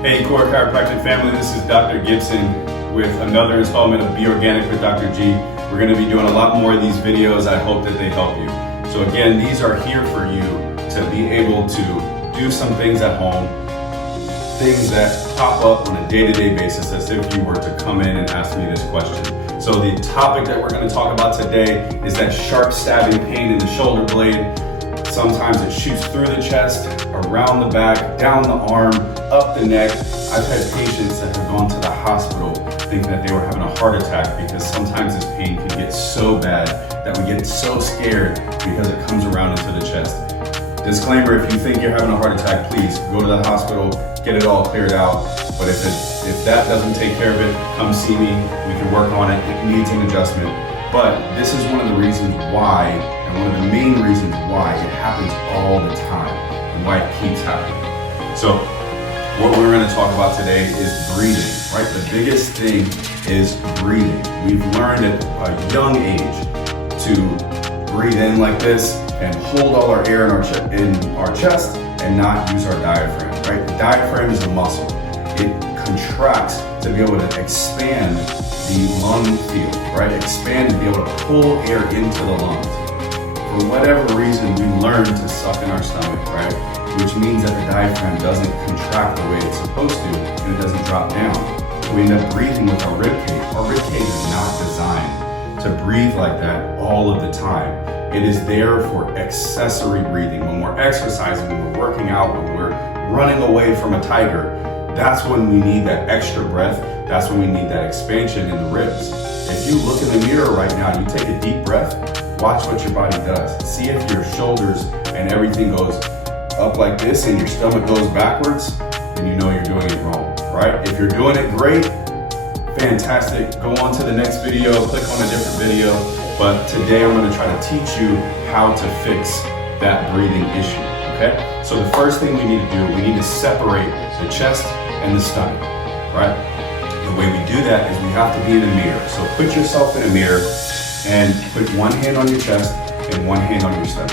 Hey Core Chiropractic family, this is Dr. Gibson with another installment of Be Organic with Dr. G. We're going to be doing a lot more of these videos. I hope that they help you. So again, these are here for you to be able to do some things at home, things that pop up on a day-to-day basis as if you were to come in and ask me this question. So the topic that we're going to talk about today is that sharp stabbing pain in the shoulder blade. Sometimes it shoots through the chest, around the back, down the arm, up the neck. I've had patients that have gone to the hospital thinking that they were having a heart attack because sometimes this pain can get so bad that we get so scared because it comes around into the chest. Disclaimer, if you think you're having a heart attack, please go to the hospital, get it all cleared out. But if that doesn't take care of it, come see me. We can work on it. It needs an adjustment. But this is one of the reasons why, and one of the main reasons why it happens all the time and why it keeps happening. So what we're going to talk about today is breathing, right? The biggest thing is breathing. We've learned at a young age to breathe in like this and hold all our air in our chest and not use our diaphragm, right? The diaphragm is a muscle. It contracts to be able to expand the lung field, right? Expand to be able to pull air into the lungs. For whatever reason, we learn to suck in our stomach, right? Which means that the diaphragm doesn't contract the way it's supposed to, and it doesn't drop down. So we end up breathing with our rib cage. Our rib cage is not designed to breathe like that all of the time. It is there for accessory breathing. When we're exercising, when we're working out, when we're running away from a tiger, that's when we need that extra breath. That's when we need that expansion in the ribs. If you look in the mirror right now, you take a deep breath, watch what your body does. See if your shoulders and everything goes up like this and your stomach goes backwards, then you know you're doing it wrong, right? If you're doing it great, fantastic. Go on to the next video, click on a different video. But today I'm gonna try to teach you how to fix that breathing issue, okay? So the first thing we need to do, we need to separate the chest and the stomach, right? The way we do that is we have to be in a mirror. So put yourself in a mirror and put one hand on your chest and one hand on your stomach,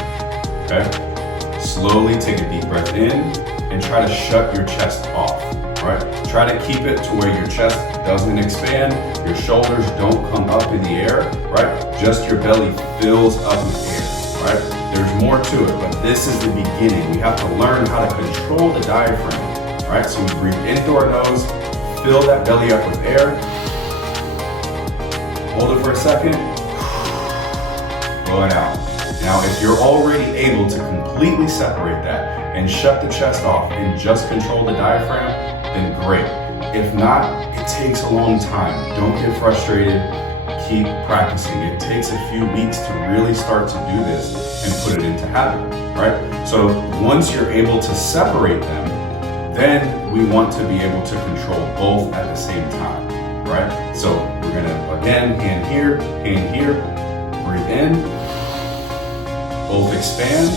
okay? Slowly take a deep breath in and try to shut your chest off, right? Try to keep it to where your chest doesn't expand, your shoulders don't come up in the air, right? Just your belly fills up with air, right? There's more to it, but this is the beginning. We have to learn how to control the diaphragm, right? So we breathe in through our nose, fill that belly up with air, hold it for a second, blow it out. Now, if you're already able to completely separate that and shut the chest off and just control the diaphragm, then great. If not, it takes a long time. Don't get frustrated. Keep practicing. It takes a few weeks to really start to do this and put it into habit, right? So once you're able to separate them, then we want to be able to control both at the same time, right? So we're gonna, again, hand here, breathe in, both expand,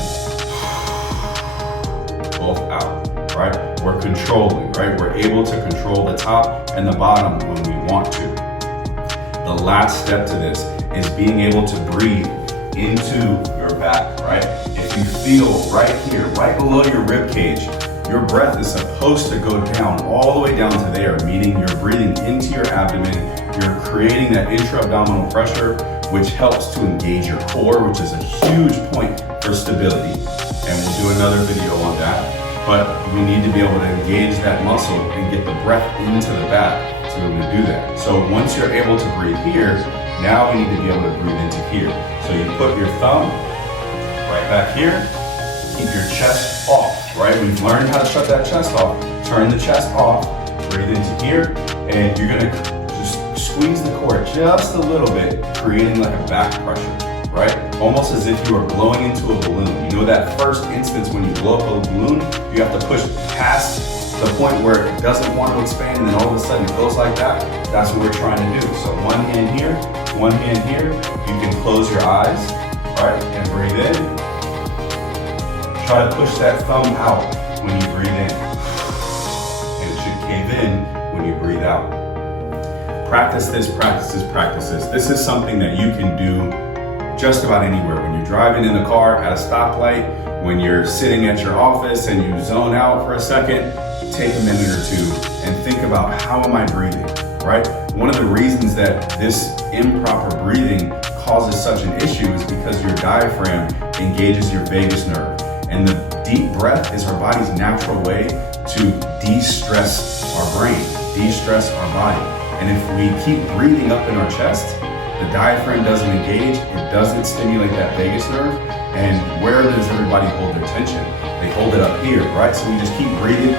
both out, right? We're controlling, right? We're able to control the top and the bottom when we want to. The last step to this is being able to breathe into your back, right? If you feel right here, right below your rib cage, your breath is supposed to go down, all the way down to there, meaning you're breathing into your abdomen, you're creating that intra-abdominal pressure, which helps to engage your core, which is a huge point for stability. And we'll do another video on that. But we need to be able to engage that muscle and get the breath into the back. So we're gonna do that. So once you're able to breathe here, now we need to be able to breathe into here. So you put your thumb right back here, keep your chest off, right? We've learned how to shut that chest off. Turn the chest off, breathe into here, and you're gonna just squeeze the core just a little bit, creating like a back pressure, right? Almost as if you are blowing into a balloon. You know that first instance when you blow up a balloon, you have to push past the point where it doesn't want to expand and then all of a sudden it goes like that. That's what we're trying to do. So one hand here, one hand here. You can close your eyes, right? And breathe in. Try to push that thumb out when you breathe in. And it should cave in when you breathe out. Practice this, practice this, practice this. This is something that you can do just about anywhere. When you're driving in the car at a stoplight, when you're sitting at your office and you zone out for a second, take a minute or two and think about, how am I breathing, right? One of the reasons that this improper breathing causes such an issue is because your diaphragm engages your vagus nerve. And the deep breath is our body's natural way to de-stress our brain, de-stress our body. And if we keep breathing up in our chest, the diaphragm doesn't engage, it doesn't stimulate that vagus nerve. And where does everybody hold their tension? They hold it up here, right? So we just keep breathing,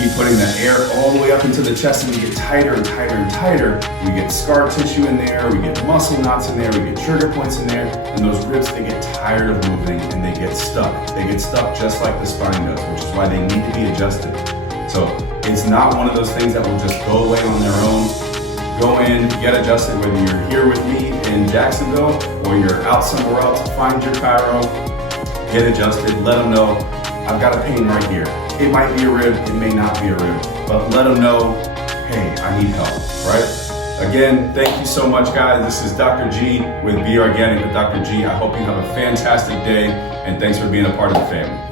keep putting the air all the way up into the chest, and we get tighter and tighter and tighter. We get scar tissue in there, we get muscle knots in there, we get trigger points in there, and those ribs, they get tired of moving and they get stuck. They get stuck just like the spine does, which is why they need to be adjusted. So it's not one of those things that will just go away on their own. Go in, get adjusted, whether you're here with me in Jacksonville or you're out somewhere else. Find your chiro, get adjusted, let them know, I've got a pain right here. It might be a rib, it may not be a rib, but let them know, hey, I need help, right? Again, thank you so much, guys. This is Dr. G with Be Organic with Dr. G. I hope you have a fantastic day, and thanks for being a part of the family.